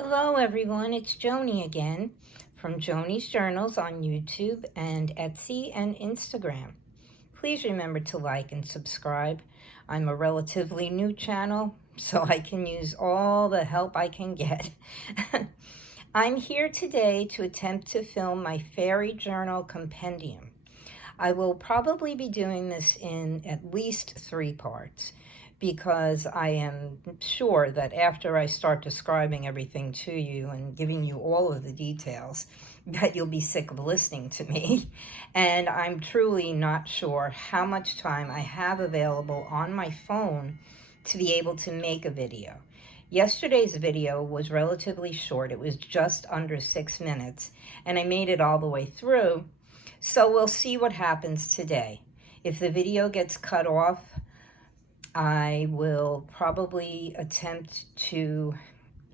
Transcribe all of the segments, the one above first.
Hello everyone, it's Joni again from Joni's Journals on YouTube and Etsy and Instagram. Please remember to like and subscribe. I'm a relatively new channel, so I can use all the help I can get. I'm here today to attempt to film my fairy journal compendium. I will probably be doing this in at least 3 parts because I am sure that after I start describing everything to you and giving you all of the details, that you'll be sick of listening to me. And I'm truly not sure how much time I have available on my phone to be able to make a video. Yesterday's video was relatively short. It was just under 6 minutes, and I made it all the way through. So we'll see what happens today. If the video gets cut off, I will probably attempt to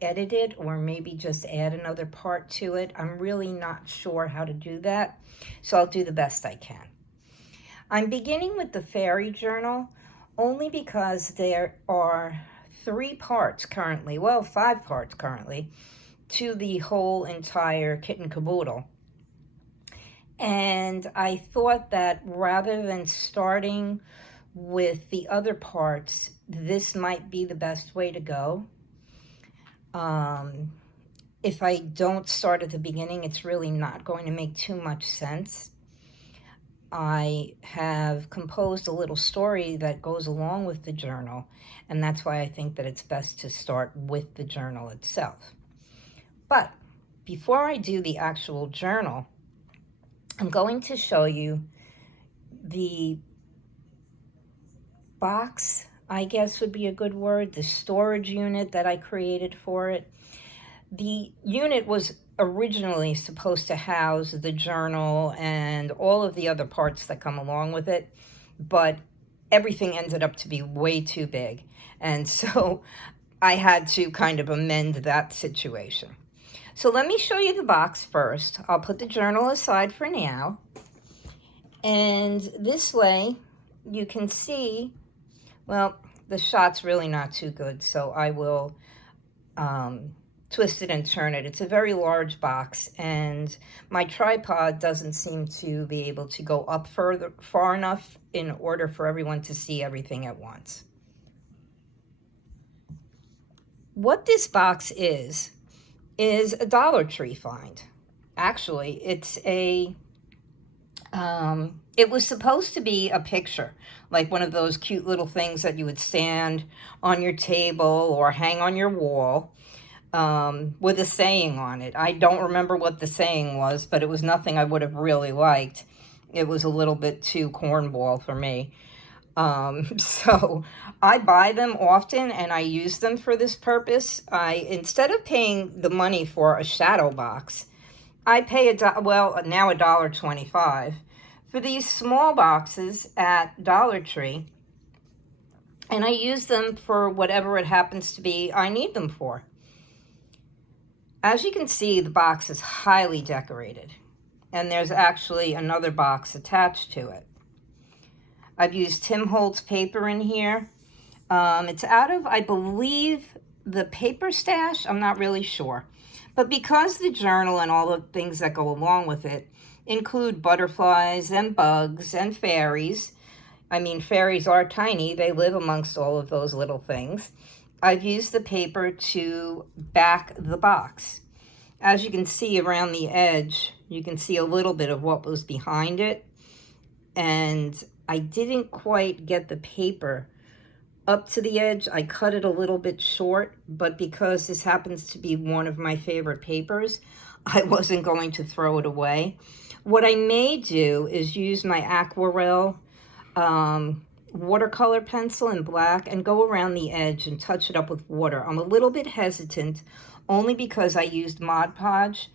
edit it or maybe just add another part to it. I'm really not sure how to do that, so I'll do the best I can. I'm beginning with the fairy journal only because there are 3 parts currently, well, 5 parts currently, to the whole entire kit and caboodle. And I thought that rather than starting with the other parts, this might be the best way to go. If I don't start at the beginning, it's really not going to make too much sense. I have composed a little story that goes along with the journal, and that's why I think that it's best to start with the journal itself. But before I do the actual journal, I'm going to show you the box, I guess would be a good word, the storage unit that I created for it. The unit was originally supposed to house the journal and all of the other parts that come along with it, but everything ended up to be way too big. And so I had to kind of amend that situation. So let me show you the box first. I'll put the journal aside for now. And this way you can see, well, the shot's really not too good, so I will twist it and turn it. It's a very large box, and my tripod doesn't seem to be able to go up far enough in order for everyone to see everything at once. What this box is a Dollar Tree find. Actually, it's a it was supposed to be a picture, like one of those cute little things that you would stand on your table or hang on your wall, with a saying on it. I don't remember what the saying was, but it was nothing I would have really liked. It was a little bit too cornball for me. So I buy them often and I use them for this purpose. Instead of paying the money for a shadow box, I pay now $1.25 for these small boxes at Dollar Tree, and I use them for whatever it happens to be I need them for. As you can see, the box is highly decorated, and there's actually another box attached to it. I've used Holtz paper in here. It's out of, I believe, the paper stash. I'm not really sure. But because the journal and all the things that go along with it include butterflies and bugs and fairies, I mean, fairies are tiny. They live amongst all of those little things. I've used the paper to back the box. As you can see around the edge, you can see a little bit of what was behind it. And I didn't quite get the paper up to the edge. I cut it a little bit short, but because this happens to be one of my favorite papers, I wasn't going to throw it away. What I may do is use my aquarelle watercolor pencil in black and go around the edge and touch it up with water. I'm a little bit hesitant only because I used Mod Podge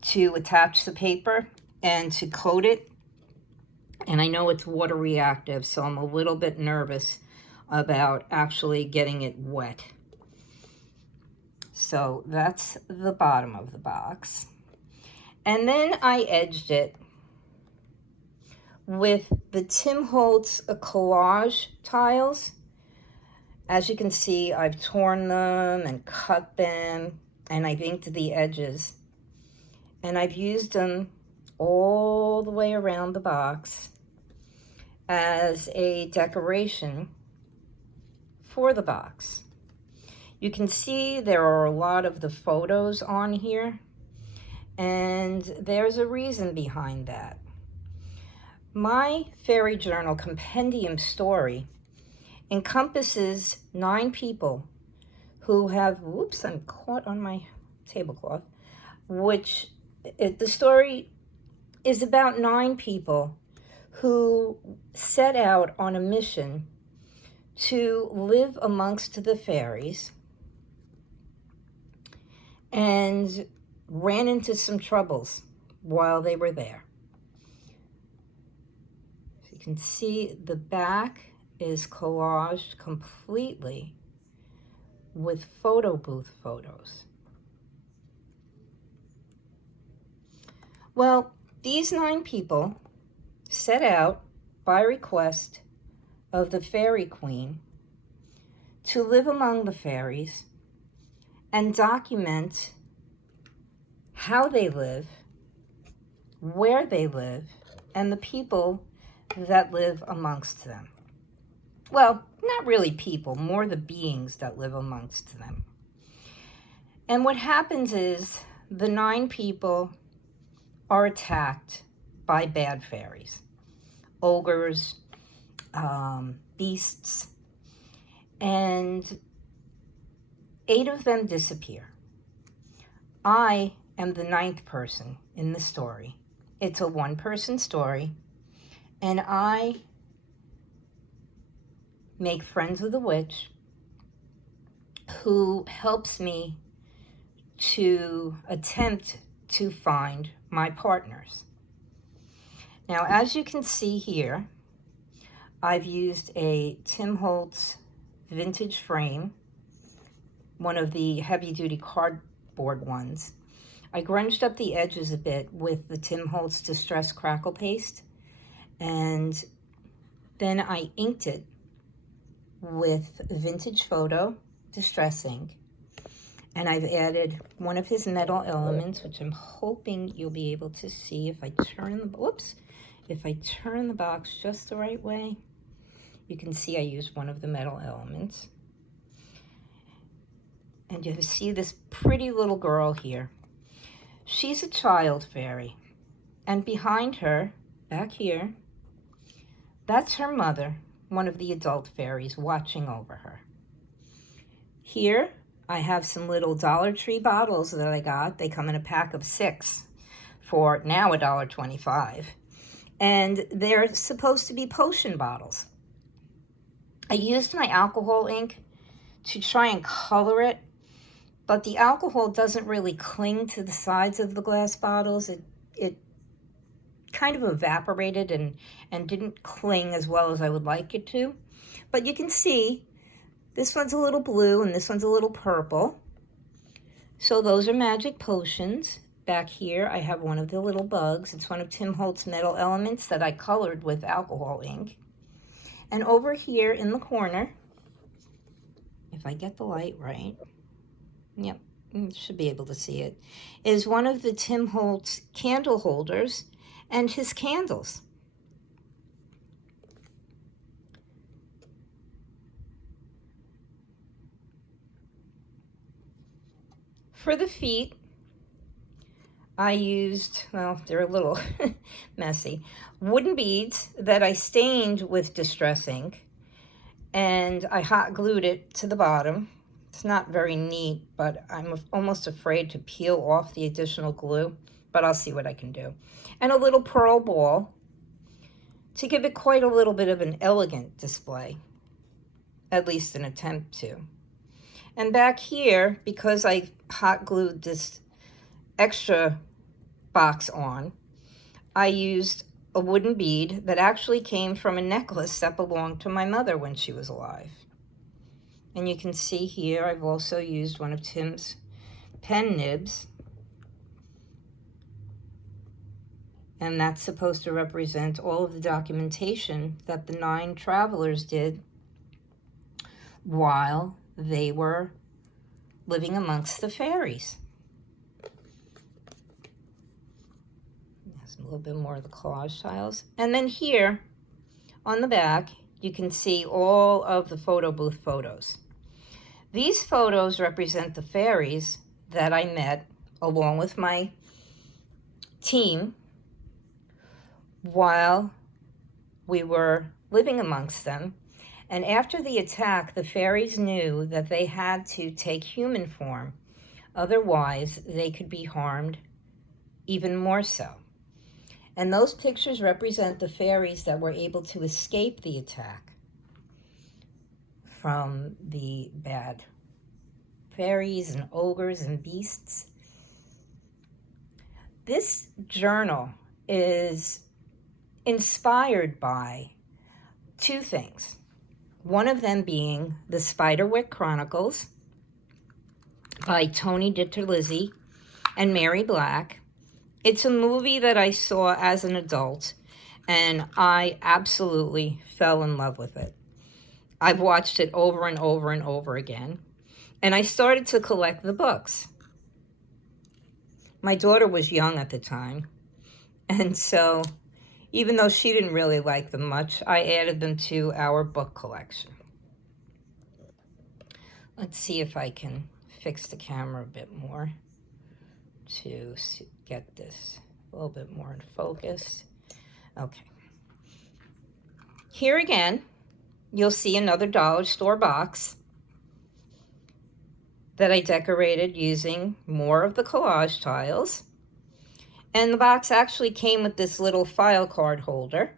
to attach the paper and to coat it. And I know it's water reactive, so I'm a little bit nervous about actually getting it wet. So that's the bottom of the box. And then I edged it with the Holtz collage tiles. As you can see, I've torn them and cut them. and I've inked the edges, and I've used them all the way around the box as a decoration for the box. You can see there are a lot of the photos on here, and there's a reason behind that. My fairy journal compendium story encompasses 9 people who have, whoops, I'm caught on my tablecloth, the story is about 9 people who set out on a mission to live amongst the fairies and ran into some troubles while they were there. You can see the back is collaged completely with photo booth photos. Well, these 9 people set out by request of the Fairy Queen to live among the fairies and document how they live, where they live, and the people that live amongst them. Well, not really people, more the beings that live amongst them. And what happens is the 9 people are attacked by bad fairies, ogres, beasts, and 8 of them disappear. I am the 9th person in the story. It's a 1-person story, and I make friends with a witch who helps me to attempt to find my partners. Now, as you can see here, I've used a Tim Holtz vintage frame, one of the heavy-duty cardboard ones. I grunged up the edges a bit with the Tim Holtz Distress Crackle Paste, and then I inked it with Vintage Photo Distress ink, and I've added one of his metal elements, which I'm hoping you'll be able to see if I turn the box just the right way. You can see I used one of the metal elements. And you see this pretty little girl here. She's a child fairy, and behind her, back here, that's her mother, one of the adult fairies watching over her. Here, I have some little Dollar Tree bottles that I got. They come in a pack of 6 for now $1.25. And they're supposed to be potion bottles. I used my alcohol ink to try and color it, but the alcohol doesn't really cling to the sides of the glass bottles. It kind of evaporated and didn't cling as well as I would like it to. But you can see this one's a little blue and this one's a little purple. So those are magic potions. Back here I have one of the little bugs. It's one of Tim Holtz metal elements that I colored with alcohol ink. And over here in the corner, if I get the light right, yep, you should be able to see it, is one of the Tim Holtz candle holders and his candles. For the feet, I used, well, they're a little messy, wooden beads that I stained with Distress ink, and I hot glued it to the bottom. It's not very neat, but I'm almost afraid to peel off the additional glue, but I'll see what I can do. And a little pearl ball to give it quite a little bit of an elegant display, at least an attempt to. And back here, because I hot glued this extra box on, I used a wooden bead that actually came from a necklace that belonged to my mother when she was alive. And you can see here I've also used one of Tim's pen nibs, and that's supposed to represent all of the documentation that the 9 travelers did while they were living amongst the fairies. There's a little bit more of the collage tiles. And then here on the back, you can see all of the photo booth photos. These photos represent the fairies that I met along with my team while we were living amongst them. And after the attack, the fairies knew that they had to take human form. Otherwise, they could be harmed even more so. And those pictures represent the fairies that were able to escape the attack from the bad fairies and ogres and beasts. This journal is inspired by two things. One of them being the Spiderwick Chronicles by Tony DiTerlizzi and Mary Black. It's a movie that I saw as an adult, and I absolutely fell in love with it. I've watched it over and over and over again, and I started to collect the books. My daughter was young at the time, and so even though she didn't really like them much, I added them to our book collection. Let's see if I can fix the camera a bit more to get this a little bit more in focus. Okay. Here again, you'll see another dollar store box that I decorated using more of the collage tiles. And the box actually came with this little file card holder,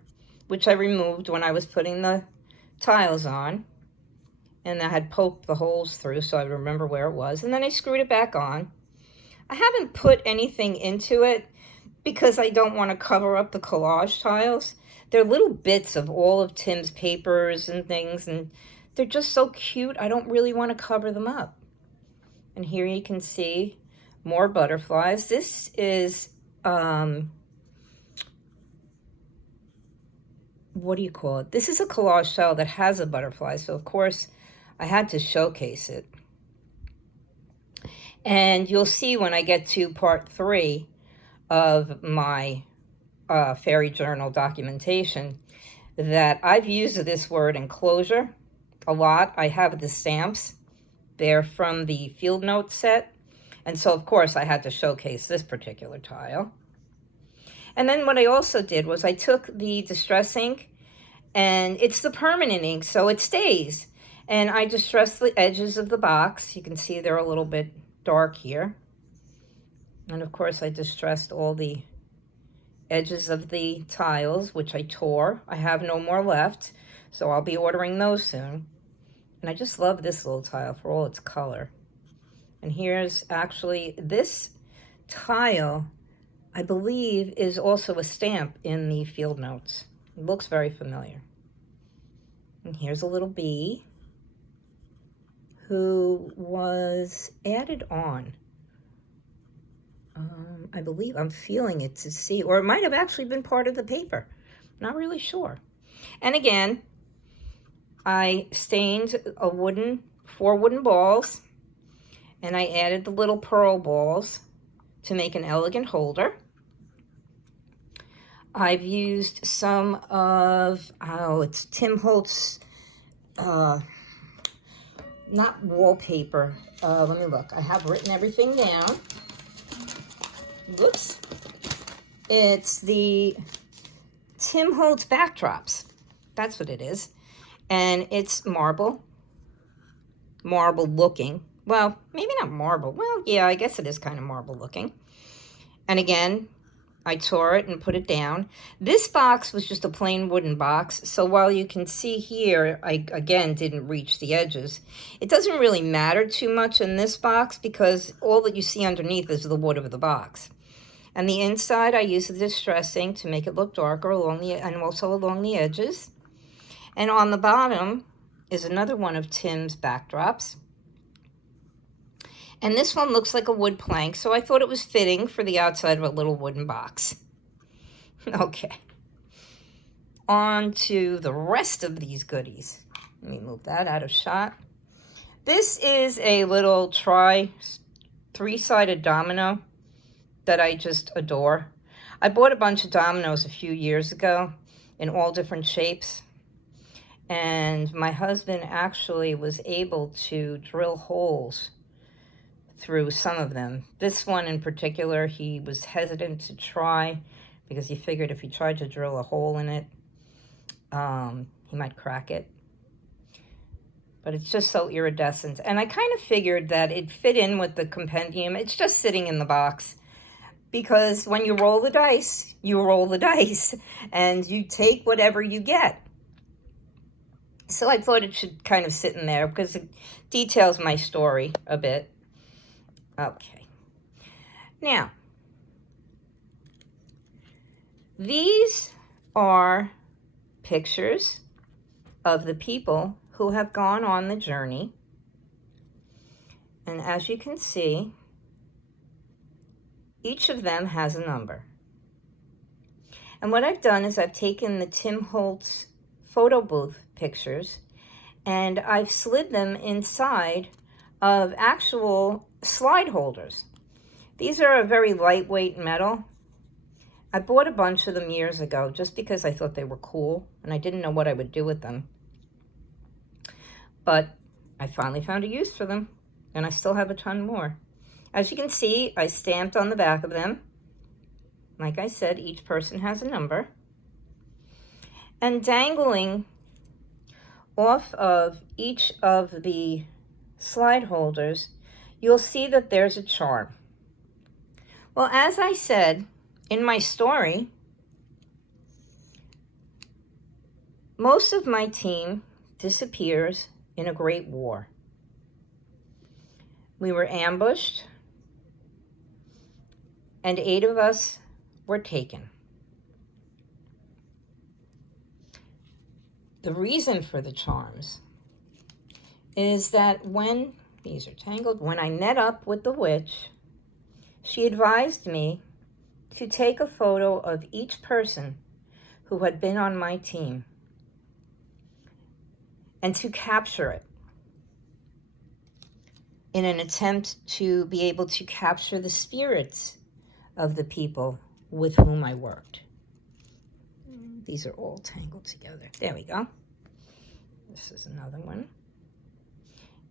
which I removed when I was putting the tiles on. And I had poked the holes through so I remember where it was. And then I screwed it back on. I haven't put anything into it because I don't want to cover up the collage tiles. They're little bits of all of Tim's papers and things, and they're just so cute. I don't really want to cover them up. And here you can see more butterflies. This is what do you call it? This is a collage tile that has a butterfly, so of course I had to showcase it. And you'll see when I get to part 3 of my fairy journal documentation that I've used this word enclosure a lot. I have the stamps. They're from the field notes set. And so, of course, I had to showcase this particular tile. And then what I also did was I took the distress ink, and it's the permanent ink, so it stays. And I distressed the edges of the box. You can see they're a little bit dark here. And, of course, I distressed all the edges of the tiles, which I tore. I have no more left, so I'll be ordering those soon. And I just love this little tile for all its color. And here's actually this tile, I believe, is also a stamp in the field notes. It looks very familiar. And here's a little bee who was added on. I believe, I'm feeling it to see, or it might have actually been part of the paper. Not really sure. And again, I stained 4 wooden balls, and I added the little pearl balls to make an elegant holder. I've used some of, it's Tim Holtz, not wallpaper. Let me look. I have written everything down. Whoops. It's the Tim Holtz backdrops. That's what it is. And it's marble looking. Well, maybe not marble. Well, yeah, I guess it is kind of marble looking. And again, I tore it and put it down. This box was just a plain wooden box. So while you can see here, I, again, didn't reach the edges. It doesn't really matter too much in this box because all that you see underneath is the wood of the box. And the inside, I used the distressing to make it look darker along the, and also along the edges. And on the bottom is another one of Tim's backdrops. And this one looks like a wood plank, so I thought it was fitting for the outside of a little wooden box. Okay. On to the rest of these goodies. Let me move that out of shot. This is a little three-sided domino that I just adore. I bought a bunch of dominoes a few years ago in all different shapes. And my husband actually was able to drill holes through some of them. This one in particular, he was hesitant to try because he figured if he tried to drill a hole in it, he might crack it. But it's just so iridescent. And I kind of figured that it fit in with the compendium. It's just sitting in the box. Because when you roll the dice, you roll the dice. And you take whatever you get. So I thought it should kind of sit in there because it details my story a bit. Okay. Now, these are pictures of the people who have gone on the journey. And as you can see, each of them has a number. And what I've done is I've taken the Tim Holtz photo booth pictures and I've slid them inside of actual slide holders. These are a very lightweight metal. I bought a bunch of them years ago just because I thought they were cool and I didn't know what I would do with them. But I finally found a use for them and I still have a ton more. As you can see, I stamped on the back of them. Like I said, each person has a number. And dangling off of each of the slide holders, you'll see that there's a charm. Well, as I said in my story, most of my team disappears in a great war. We were ambushed, and 8 of us were taken. The reason for the charms is that when, these are tangled, when I met up with the witch, she advised me to take a photo of each person who had been on my team and to capture it in an attempt to be able to capture the spirits of the people with whom I worked. These are all tangled together. There we go. This is another one.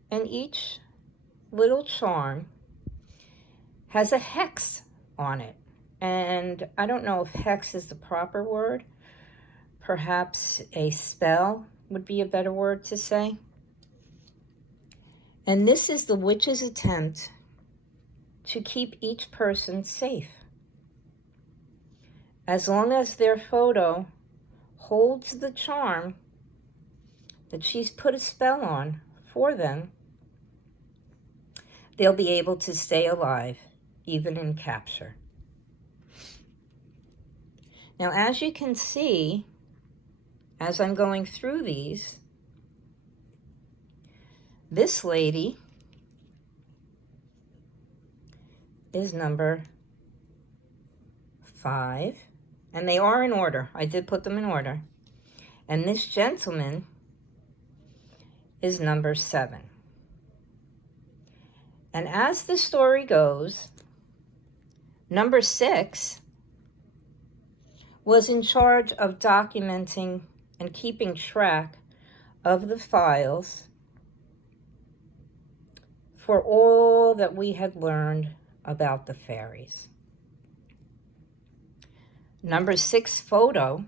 And each little charm has a hex on it. And I don't know if hex is the proper word. Perhaps a spell would be a better word to say. And this is the witch's attempt to keep each person safe. As long as their photo holds the charm that she's put a spell on for them, they'll be able to stay alive, even in capture. Now, as you can see, as I'm going through these, this lady is number 5, and they are in order. I did put them in order. And this gentleman is number 7. And as the story goes, number 6 was in charge of documenting and keeping track of the files for all that we had learned about the fairies. Number 6 photo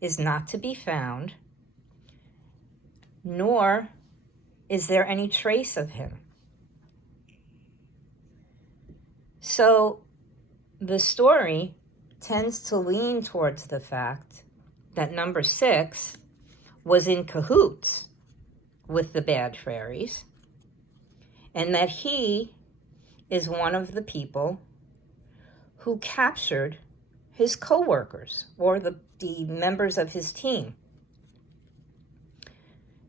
is not to be found, nor is there any trace of him. So the story tends to lean towards the fact that number 6 was in cahoots with the bad fairies, and that he is one of the people who captured his co-workers or the members of his team.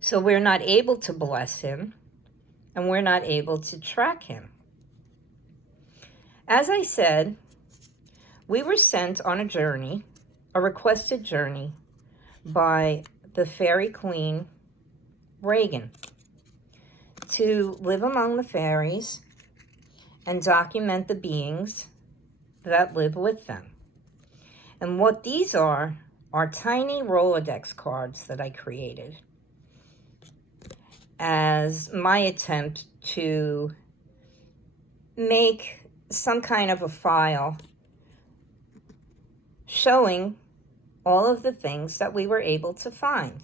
So we're not able to bless him, and we're not able to track him. As I said, we were sent on a journey, a requested journey, by the fairy queen, Reagan. to live among the fairies and document the beings that live with them. And what these are tiny Rolodex cards that I created as my attempt to make some kind of a file showing all of the things that we were able to find.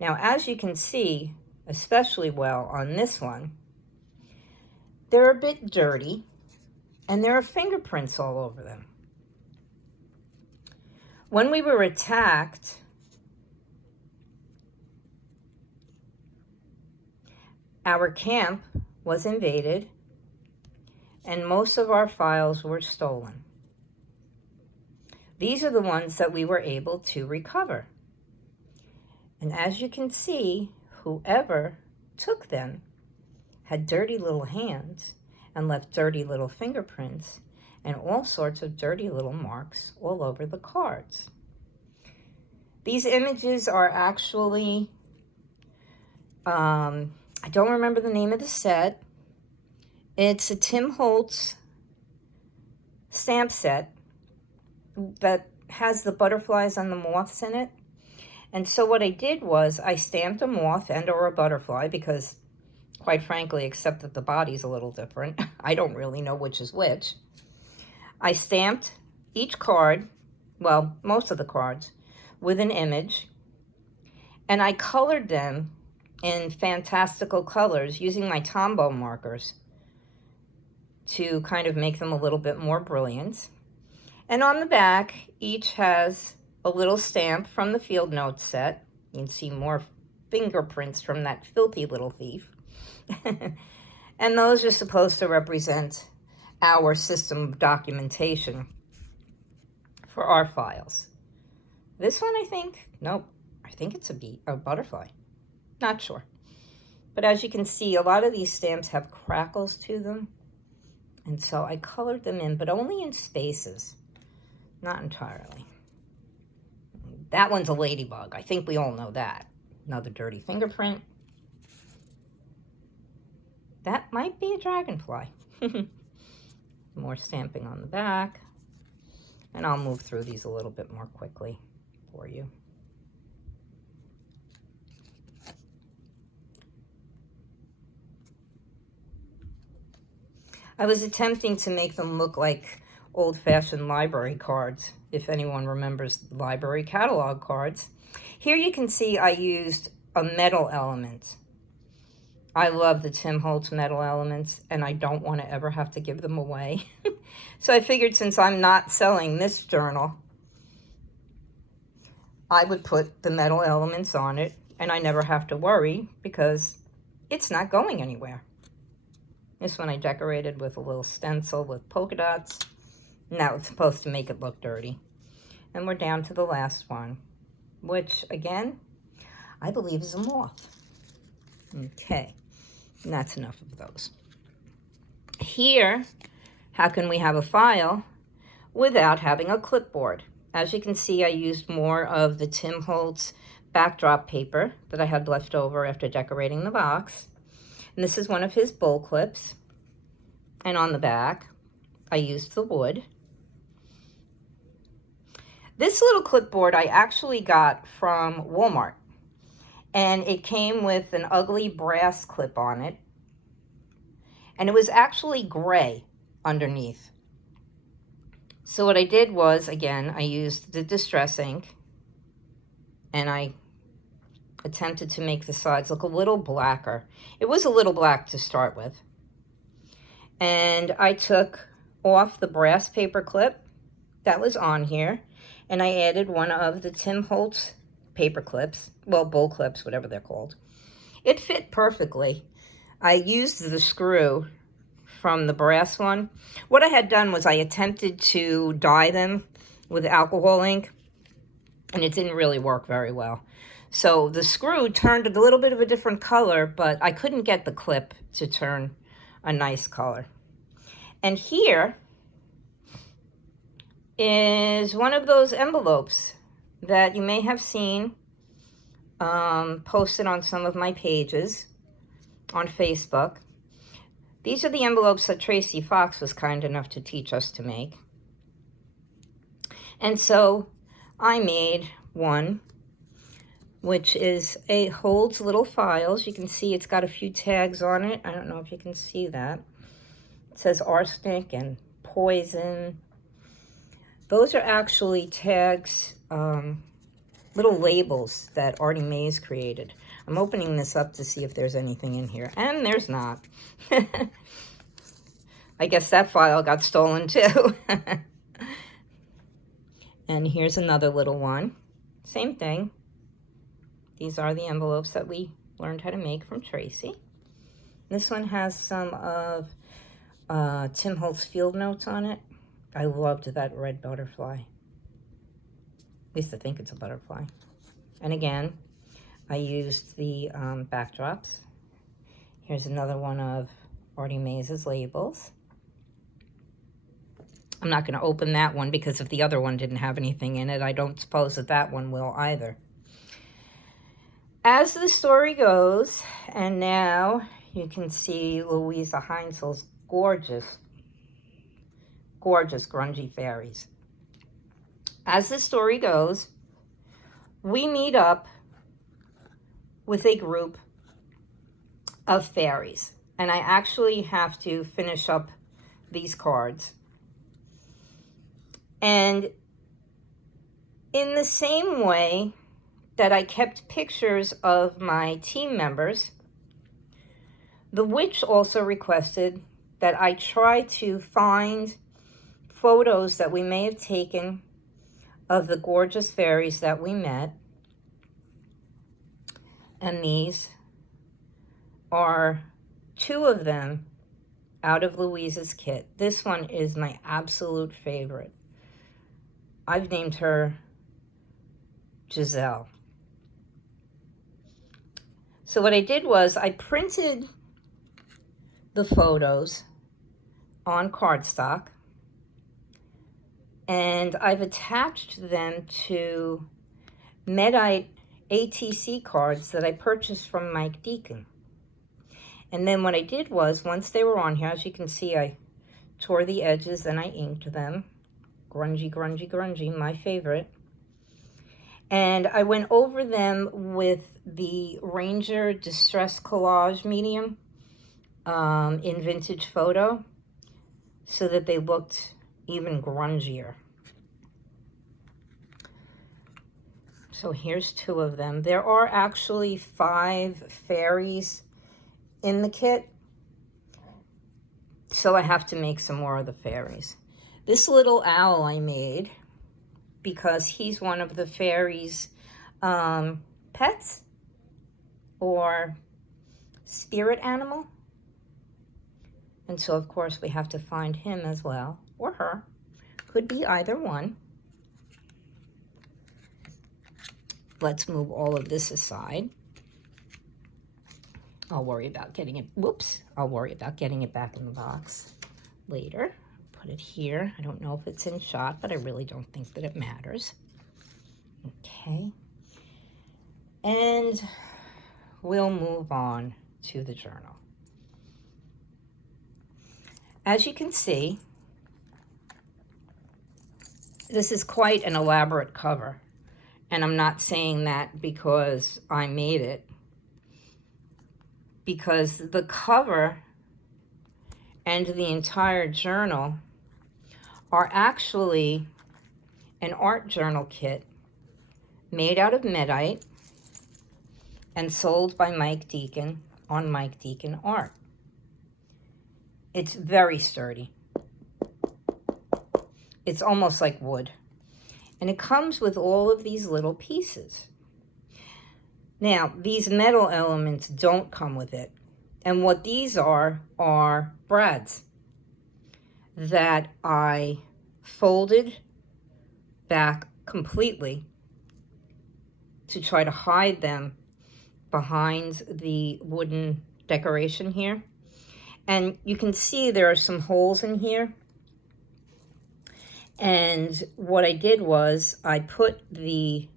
Now, as you can see, especially well on this one, they're a bit dirty and there are fingerprints all over them. When we were attacked, our camp was invaded and most of our files were stolen. These are the ones that we were able to recover. And as you can see, whoever took them had dirty little hands and left dirty little fingerprints and all sorts of dirty little marks all over the cards. These images are actually, I don't remember the name of the set. It's a Tim Holtz stamp set that has the butterflies and the moths in it. And so what I did was I stamped a moth and or a butterfly because, quite frankly, except that the body's a little different, I don't really know which is which. I stamped each card, well, most of the cards, with an image, and I colored them in fantastical colors using my Tombow markers to kind of make them a little bit more brilliant. And on the back, each has a little stamp from the field notes set. You can see more fingerprints from that filthy little thief. And those are supposed to represent our system of documentation for our files. This one, I think, nope, I think it's a butterfly. Not sure. But as you can see, a lot of these stamps have crackles to them. And so I colored them in, but only in spaces, not entirely. That one's a ladybug. I think we all know that. Another dirty fingerprint. That might be a dragonfly. More stamping on the back. And I'll move through these a little bit more quickly for you. I was attempting to make them look like old-fashioned library cards, if anyone remembers library catalog cards. Here you can see I used a metal element. I love the Tim Holtz metal elements, and I don't want to ever have to give them away. So I figured since I'm not selling this journal, I would put the metal elements on it, and I never have to worry because it's not going anywhere. This one I decorated with a little stencil with polka dots. And that was supposed to make it look dirty. And we're down to the last one, which, again, I believe is a moth. Okay, and that's enough of those. Here, how can we have a file without having a clipboard? As you can see, I used more of the Tim Holtz backdrop paper that I had left over after decorating the box. And this is one of his bowl clips. And on the back, I used the wood. This little clipboard I actually got from Walmart. And it came with an ugly brass clip on it. And it was actually gray underneath. So what I did was, again, I used the distress ink. And I attempted to make the sides look a little blacker. It was a little black to start with. And I took off the brass paper clip that was on here, and I added one of the Tim Holtz paper clips, well, bowl clips, whatever they're called. It fit perfectly. I used the screw from the brass one. What I had done was I attempted to dye them with alcohol ink, and it didn't really work very well. So the screw turned a little bit of a different color, but I couldn't get the clip to turn a nice color. And here is one of those envelopes that you may have seen posted on some of my pages. on Facebook. These are the envelopes that Tracy Fox was kind enough to teach us to make. And so I made one, which is a Holtz little files. You can see it's got a few tags on it. I don't know if you can see that. It says arsenic and poison. Those are actually tags, little labels that Artie Mays created. I'm opening this up to see if there's anything in here, and there's not. I guess that file got stolen too. And here's another little one. Same thing. These are the envelopes that we learned how to make from Tracy. This one has some of Tim Holtz field notes on it. I loved that red butterfly. At least I think it's a butterfly. And again, I used the backdrops. Here's another one of Artie Mays' labels. I'm not going to open that one because if the other one didn't have anything in it, I don't suppose that that one will either. As the story goes, and now you can see Louisa Heinzel's gorgeous, gorgeous grungy fairies. As the story goes, we meet up with a group of fairies. And I actually have to finish up these cards. And in the same way that I kept pictures of my team members, the witch also requested that I try to find photos that we may have taken of the gorgeous fairies that we met. And these are two of them out of Louisa's kit. This one is my absolute favorite. I've named her Giselle. So what I did was I printed the photos on cardstock, and I've attached them to Medite ATC cards that I purchased from Mike Deacon. And then what I did was, once they were on here, as you can see, I tore the edges and I inked them. Grungy, grungy, grungy, my favorite. And I went over them with the Ranger Distress Collage medium in Vintage Photo so that they looked even grungier. So here's two of them. There are actually 5 fairies in the kit, so I have to make some more of the fairies. This little owl I made because he's one of the fairies' pets or spirit animal. And so, of course, we have to find him as well, or her. Could be either one. Let's move all of this aside. I'll worry about getting it, I'll worry about getting it back in the box later. Put it here. I don't know if it's in shot, but I really don't think that it matters. Okay. And we'll move on to the journal. As you can see, this is quite an elaborate cover. And I'm not saying that because I made it, because the cover and the entire journal are actually an art journal kit made out of Medite and sold by Mike Deacon on Mike Deacon Art. It's very sturdy. It's almost like wood. And it comes with all of these little pieces. Now, these metal elements don't come with it. And what these are brads that I folded back completely to try to hide them behind the wooden decoration here. And you can see there are some holes in here. And what I did was I put the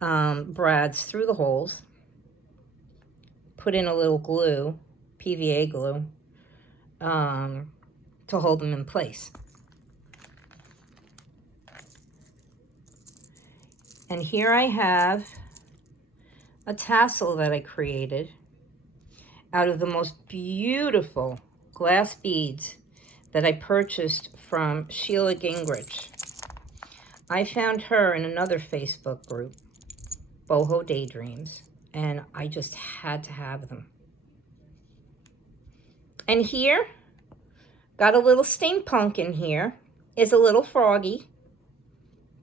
brads through the holes, put in a little glue, PVA glue to hold them in place. And here I have a tassel that I created out of the most beautiful glass beads that I purchased from Sheila Gingrich. I found her in another Facebook group, Boho Daydreams, and I just had to have them. And here, got a little steampunk in here, is a little froggy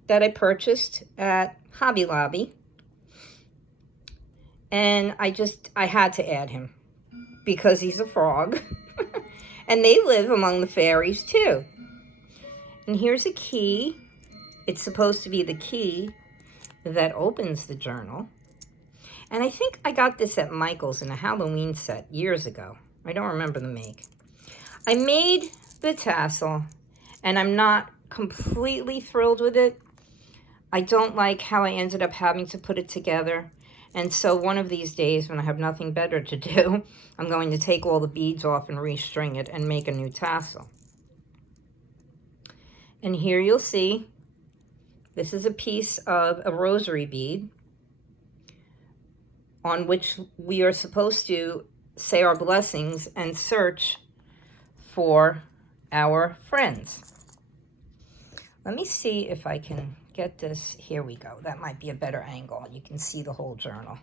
that I purchased at Hobby Lobby. And I had to add him because he's a frog. And they live among the fairies too. And here's a key. It's supposed to be the key that opens the journal. And I think I got this at Michael's in a Halloween set years ago. I don't remember the make. I made the tassel, and I'm not completely thrilled with it. I don't like how I ended up having to put it together. And so one of these days, when I have nothing better to do, I'm going to take all the beads off and restring it and make a new tassel. And here you'll see, this is a piece of a rosary bead on which we are supposed to say our blessings and search for our friends. Let me see if I can get this. Here we go. That might be a better angle. You can see the whole journal.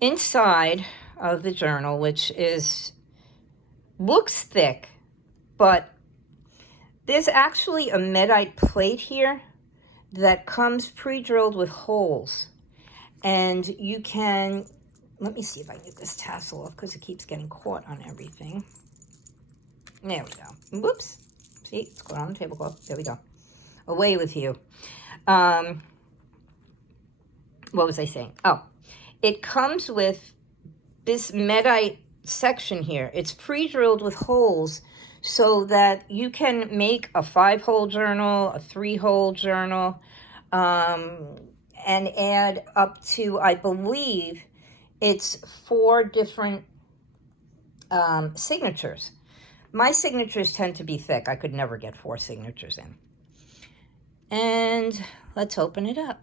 Inside of the journal, which looks thick, but there's actually a medite plate here that comes pre-drilled with holes. And you can, let me see if I can get this tassel off because it keeps getting caught on everything. There we go. Whoops. See, it's caught on the tablecloth. There we go. Away with you. What was I saying? Oh, it comes with this medite section here. It's pre-drilled with holes so that you can make a 5-hole journal, a 3-hole journal, and add up to, I believe, it's 4 different signatures. My signatures tend to be thick. I could never get 4 signatures in. And let's open it up.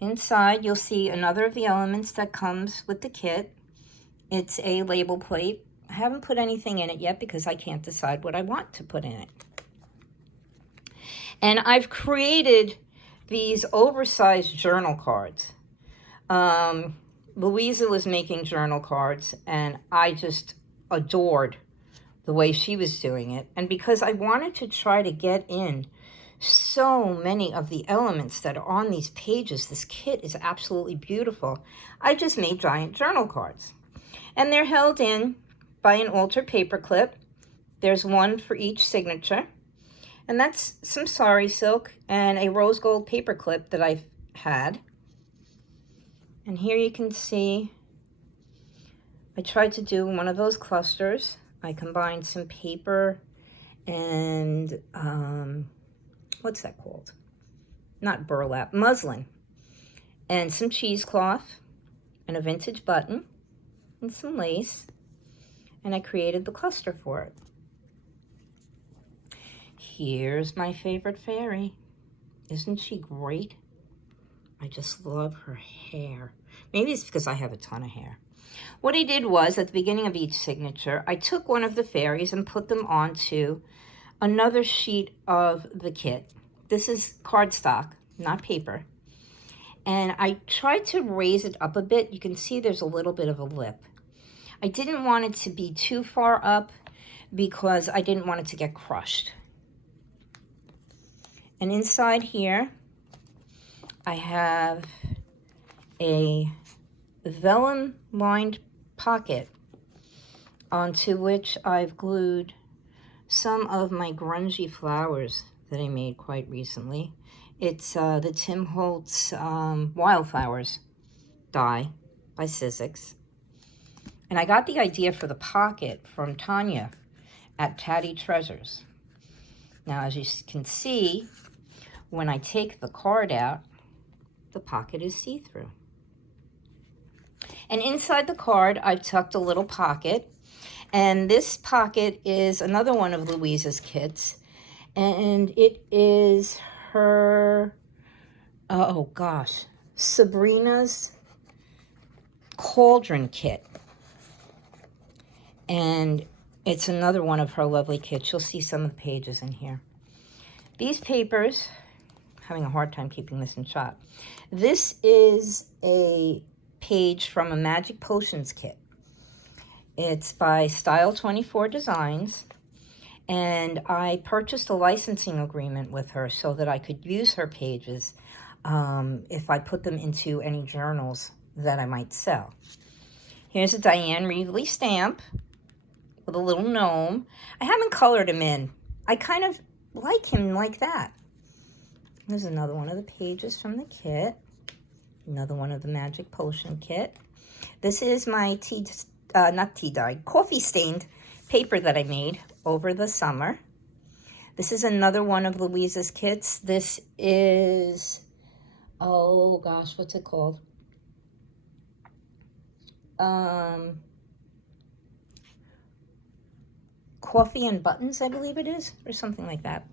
Inside, you'll see another of the elements that comes with the kit. It's a label plate. I haven't put anything in it yet because I can't decide what I want to put in it. And I've created these oversized journal cards. Louisa was making journal cards, and I just adored the way she was doing it. And because I wanted to try to get in so many of the elements that are on these pages, this kit is absolutely beautiful. I just made giant journal cards. And they're held in by an altered paper clip. There's one for each signature. And that's some sari silk and a rose gold paper clip that I've had. And here you can see I tried to do one of those clusters. I combined some paper and, what's that called? Not burlap, muslin. And some cheesecloth and a vintage button and some lace. And I created the cluster for it. Here's my favorite fairy. Isn't she great? I just love her hair. Maybe it's because I have a ton of hair. What I did was, at the beginning of each signature, I took one of the fairies and put them onto another sheet of the kit. This is cardstock, not paper. And I tried to raise it up a bit. You can see there's a little bit of a lip. I didn't want it to be too far up because I didn't want it to get crushed. And inside here, I have a vellum lined pocket onto which I've glued some of my grungy flowers that I made quite recently. It's the Tim Holtz Wildflowers die by Sizzix. And I got the idea for the pocket from Tanya at Tatty Treasures. Now, as you can see, when I take the card out, the pocket is see-through. And inside the card, I've tucked a little pocket. And this pocket is another one of Louise's kits. And it is her, oh gosh, Sabrina's Cauldron kit. And it's another one of her lovely kits. You'll see some of the pages in here. These papers, having a hard time keeping this in shot. This is a page from a Magic Potions kit. It's by Style 24 Designs, and I purchased a licensing agreement with her so that I could use her pages if I put them into any journals that I might sell. Here's a Diane Reevely stamp with a little gnome. I haven't colored him in. I kind of like him like that. There's another one of the pages from the kit. Another one of the Magic Potion kit. This is my coffee stained paper that I made over the summer. This is another one of Louise's kits. This is, oh gosh, what's it called? Coffee and Buttons, I believe it is, or something like that.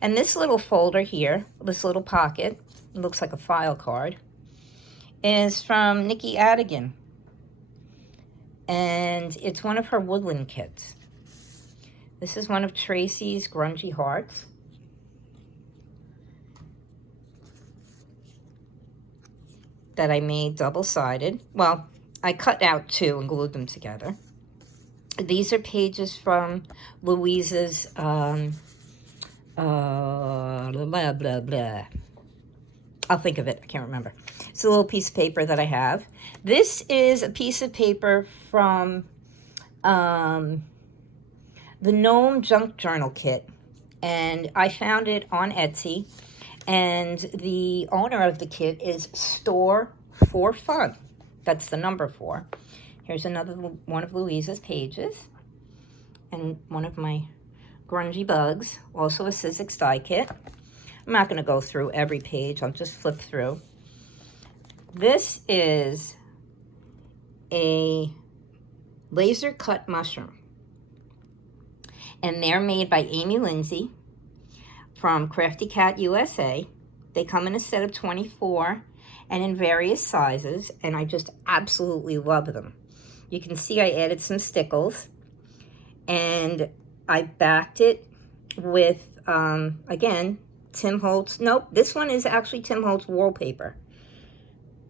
And this little folder here, this little pocket, it looks like a file card, is from Nikki Adigan. And it's one of her woodland kits. This is one of Tracy's Grungy Hearts. That I made double-sided. Well, I cut out two and glued them together. These are pages from Louise's, blah, blah, blah. I'll think of it. I can't remember. It's a little piece of paper that I have. This is a piece of paper from the Gnome Junk Journal Kit. And I found it on Etsy. And the owner of the kit is Store for Fun. That's the number 4. Here's another one of Louise's pages. And one of my grungy bugs. Also a Sizzix die kit. I'm not going to go through every page. I'll just flip through. This is a laser cut mushroom. And they're made by Amy Lindsay from Crafty Cat USA. They come in a set of 24 and in various sizes. And I just absolutely love them. You can see I added some stickles. And I backed it with, again, Tim Holtz. Nope, this one is actually Tim Holtz wallpaper.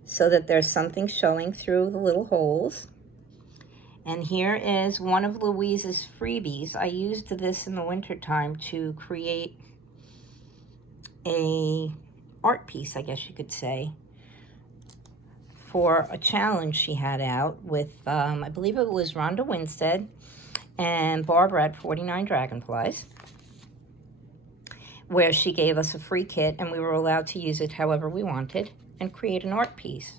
So that there's something showing through the little holes. And here is one of Louise's freebies. I used this in the wintertime to create a art piece, I guess you could say, for a challenge she had out with, I believe it was Rhonda Winstead and Barbara at 49 Dragonflies, where she gave us a free kit and we were allowed to use it however we wanted and create an art piece.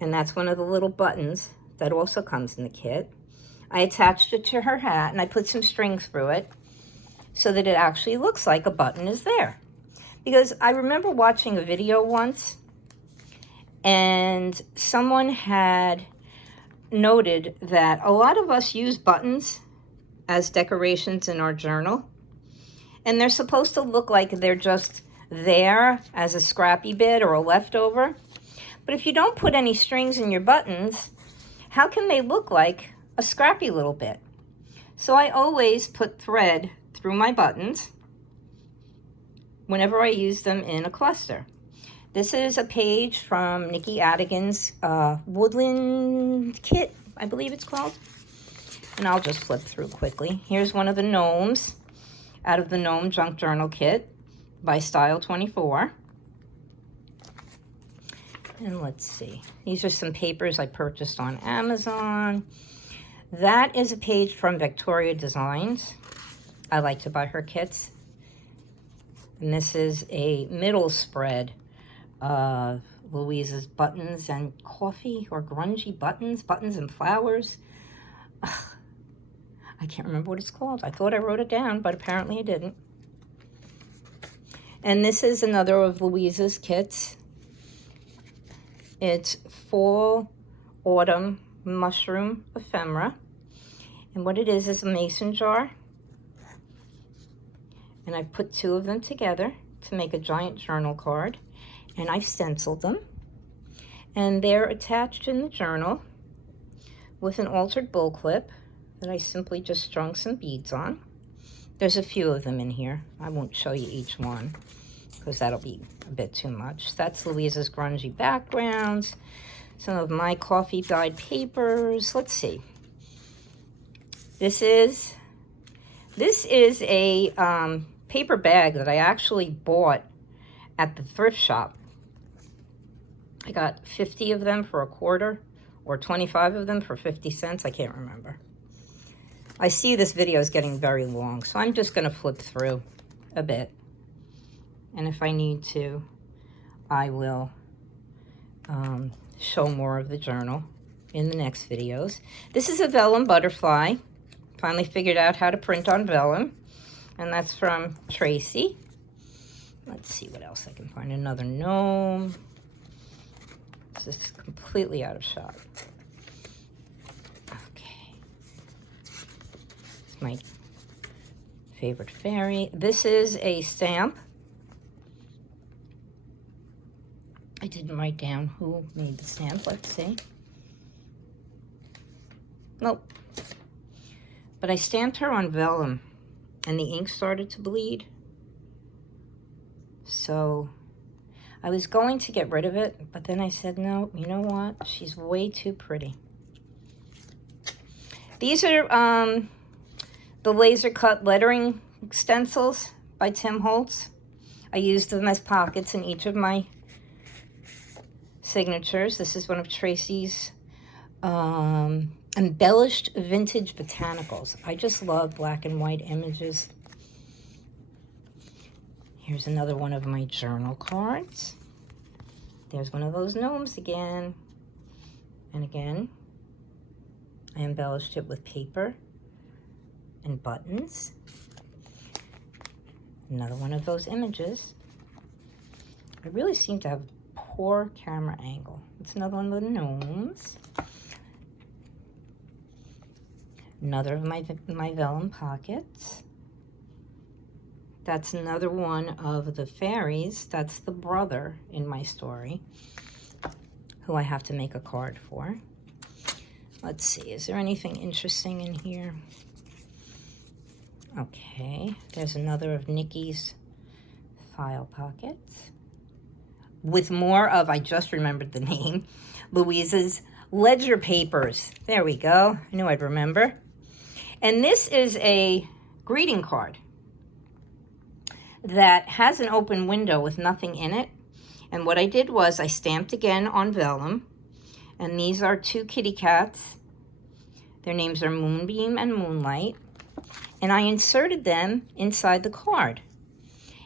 And that's one of the little buttons that also comes in the kit. I attached it to her hat and I put some strings through it so that it actually looks like a button is there. Because I remember watching a video once and someone had noted that a lot of us use buttons as decorations in our journal. And they're supposed to look like they're just there as a scrappy bit or a leftover. But if you don't put any strings in your buttons, how can they look like a scrappy little bit? So I always put thread through my buttons whenever I use them in a cluster. This is a page from Nikki Adigan's Woodland Kit, I believe it's called. And I'll just flip through quickly. Here's one of the gnomes out of the Gnome Junk Journal Kit by Style 24. And let's see. These are some papers I purchased on Amazon. That is a page from Victoria Designs. I like to buy her kits. And this is a middle spread of Louise's buttons and coffee or grungy buttons, buttons and flowers. Ugh, I can't remember what it's called. I thought I wrote it down, but apparently I didn't. And this is another of Louise's kits. It's Fall Autumn Mushroom Ephemera. And what it is a mason jar. And I put 2 of them together to make a giant journal card. And I've stenciled them. And they're attached in the journal with an altered bull clip that I simply just strung some beads on. There's a few of them in here. I won't show you each one because that'll be a bit too much. That's Louisa's grungy backgrounds, some of my coffee dyed papers. Let's see. This is a paper bag that I actually bought at the thrift shop. I got 50 of them for $0.25 or 25 of them for 50 cents. I can't remember. I see this video is getting very long, so I'm just going to flip through a bit. And if I need to, I will show more of the journal in the next videos. This is a Vellum Butterfly. Finally figured out how to print on vellum. And that's from Tracy. Let's see what else I can find. Another gnome. This is completely out of shot. Okay. It's my favorite fairy. This is a stamp. I didn't write down who made the stamp. Let's see. Nope. But I stamped her on vellum, and the ink started to bleed. So I was going to get rid of it, but then I said, no, you know what? She's way too pretty. These are the laser cut lettering stencils by Tim Holtz. I used them as pockets in each of my signatures. This is one of Tracy's embellished vintage botanicals. I just love black and white images. Here's another one of my journal cards. There's one of those gnomes again. And again, I embellished it with paper and buttons. Another one of those images. I really seem to have poor camera angle. It's another one of the gnomes. Another of my vellum pockets. That's another one of the fairies. That's the brother in my story, who I have to make a card for. Let's see, is there anything interesting in here? Okay, there's another of Nikki's file pockets. With more of, I just remembered the name, Louisa's ledger papers. There we go. I knew I'd remember. And this is a greeting card that has an open window with nothing in it. And what I did was I stamped again on vellum. And these are 2 kitty cats. Their names are Moonbeam and Moonlight. And I inserted them inside the card.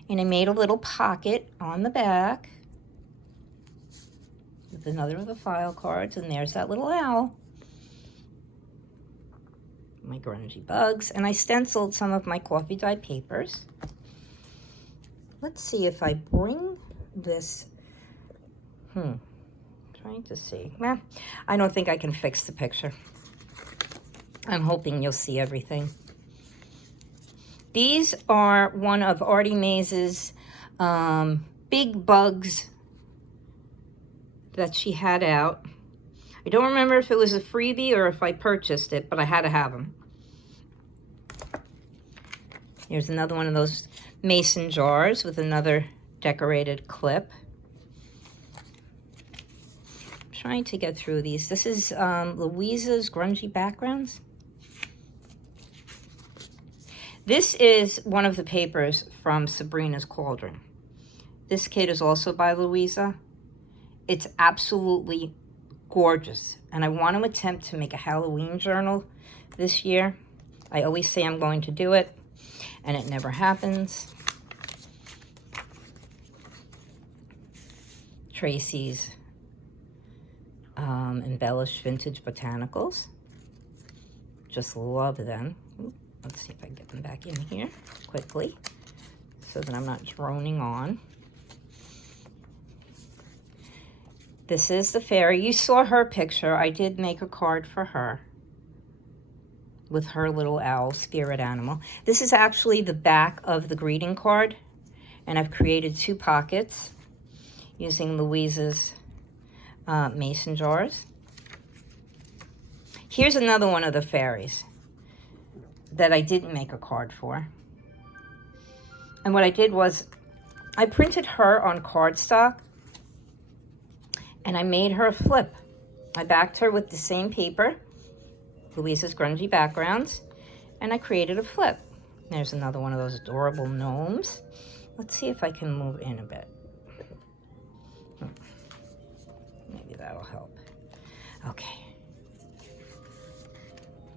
And I made a little pocket on the back with another of the file cards. And there's that little owl. My grungy bugs. And I stenciled some of my coffee dyed papers. Let's see if I bring this. Trying to see. Well, I don't think I can fix the picture. I'm hoping you'll see everything. These are one of Artie Maze's big bugs that she had out. I don't remember if it was a freebie or if I purchased it, but I had to have them. Here's another one of those mason jars with another decorated clip. I'm trying to get through these. This is Louisa's grungy backgrounds. This is one of the papers from Sabrina's Cauldron. This kit is also by Louisa. It's absolutely gorgeous. And I want to attempt to make a Halloween journal this year. I always say I'm going to do it, and it never happens. Tracy's embellished vintage botanicals. Just love them. Let's see if I can get them back in here quickly so that I'm not droning on. This is the fairy. You saw her picture. I did make a card for her with her little owl spirit animal. This is actually the back of the greeting card, and I've created 2 pockets using Louise's mason jars. Here's another one of the fairies that I didn't make a card for. And what I did was I printed her on cardstock and I made her a flip. I backed her with the same paper, Louise's grungy backgrounds, and I created a flip. There's another one of those adorable gnomes. Let's see if I can move in a bit. Maybe that'll help. Okay.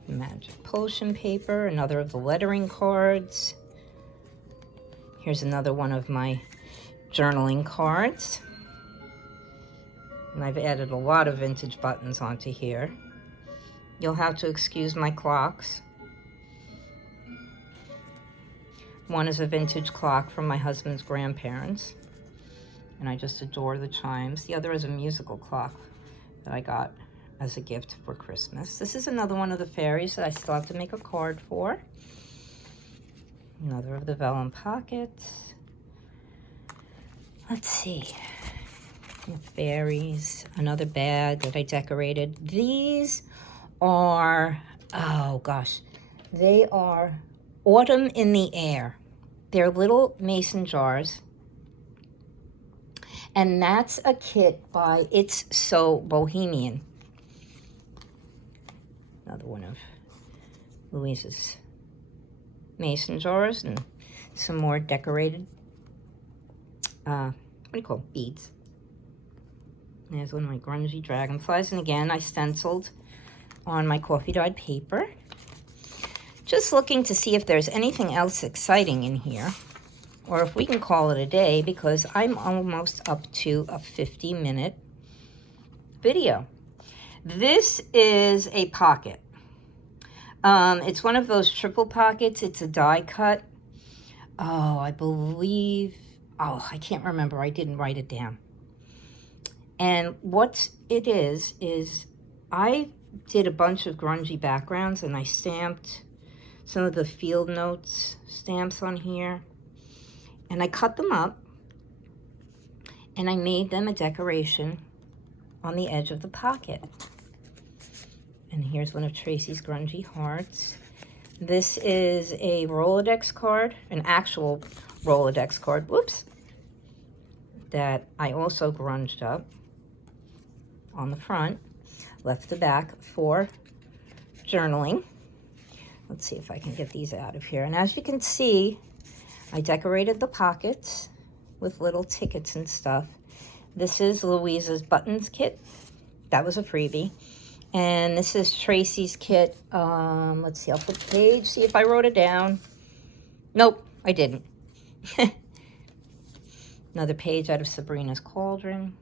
Magic potion paper, another of the lettering cards. Here's another one of my journaling cards. And I've added a lot of vintage buttons onto here. You'll have to excuse my clocks. One is a vintage clock from my husband's grandparents, and I just adore the chimes. The other is a musical clock that I got as a gift for Christmas. This is another one of the fairies that I still have to make a card for. Another of the vellum pockets. Let's see. The fairies. Another bag that I decorated. These are, oh gosh, they are Autumn in the Air. They're little mason jars. And that's a kit by It's So Bohemian. Another one of Louise's mason jars and some more decorated, what do you call it? Beads. There's one of my grungy dragonflies. And again, I stenciled on my coffee dyed paper. Just looking to see if there's anything else exciting in here, or if we can call it a day, because I'm almost up to a 50-minute video. This is a pocket. It's one of those triple pockets. It's a die cut. Oh, I believe, oh, I can't remember. I didn't write it down. And what it is I did a bunch of grungy backgrounds and I stamped some of the field notes stamps on here. And I cut them up and I made them a decoration on the edge of the pocket. And here's one of Tracy's grungy hearts. This is a Rolodex card, an actual Rolodex card, whoops, that I also grunged up on the front, left the back for journaling. Let's see if I can get these out of here. And as you can see, I decorated the pockets with little tickets and stuff. This is Louise's buttons kit. That was a freebie. And this is Tracy's kit. Let's see, I'll flip the page, see if I wrote it down. Nope, I didn't. Another page out of Sabrina's Cauldron.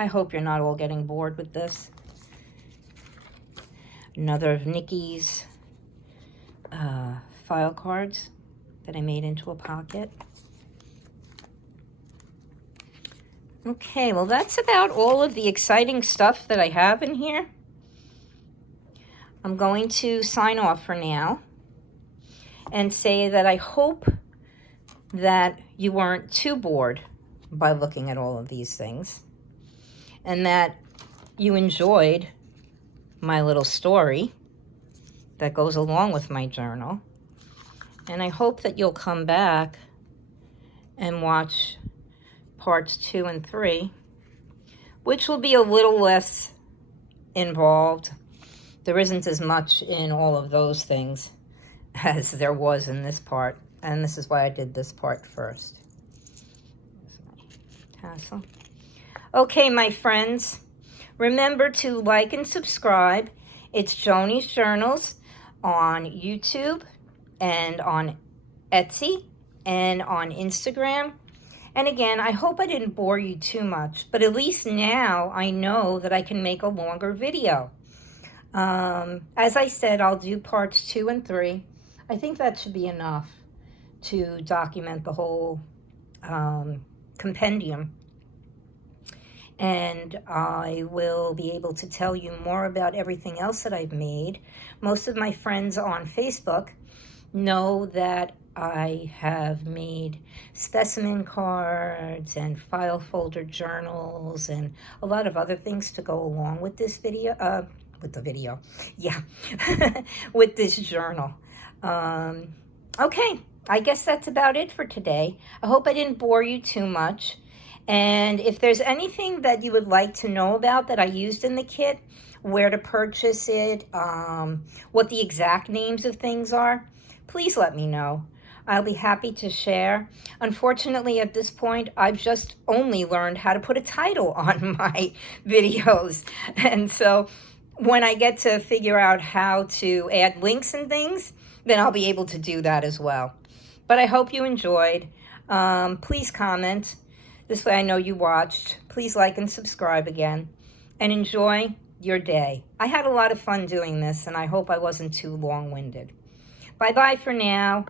I hope you're not all getting bored with this. Another of Nikki's file cards that I made into a pocket. Okay, well that's about all of the exciting stuff that I have in here. I'm going to sign off for now and say that I hope that you weren't too bored by looking at all of these things, and that you enjoyed my little story that goes along with my journal. And I hope that you'll come back and watch parts 2 and 3, which will be a little less involved. There isn't as much in all of those things as there was in this part, and this is why I did this part first. There's my tassel. Okay, my friends, remember to like and subscribe. It's Joni's Journals on YouTube and on Etsy and on Instagram. And again, I hope I didn't bore you too much, but at least now I know that I can make a longer video. As I said, I'll do parts 2 and 3. I think that should be enough to document the whole compendium. and I will be able to tell you more about everything else that I've made. Most of my friends on Facebook know that I have made specimen cards and file folder journals and a lot of other things to go along with this video, yeah, with this journal. Okay, I guess that's about it for today. I hope I didn't bore you too much. And if there's anything that you would like to know about that I used in the kit, where to purchase it, what the exact names of things are, please let me know. I'll be happy to share. Unfortunately, at this point, I've just only learned how to put a title on my videos. And so when I get to figure out how to add links and things, then I'll be able to do that as well. But I hope you enjoyed. Please comment. This way I know you watched. Please like and subscribe again. And enjoy your day. I had a lot of fun doing this, and I hope I wasn't too long-winded. Bye-bye for now.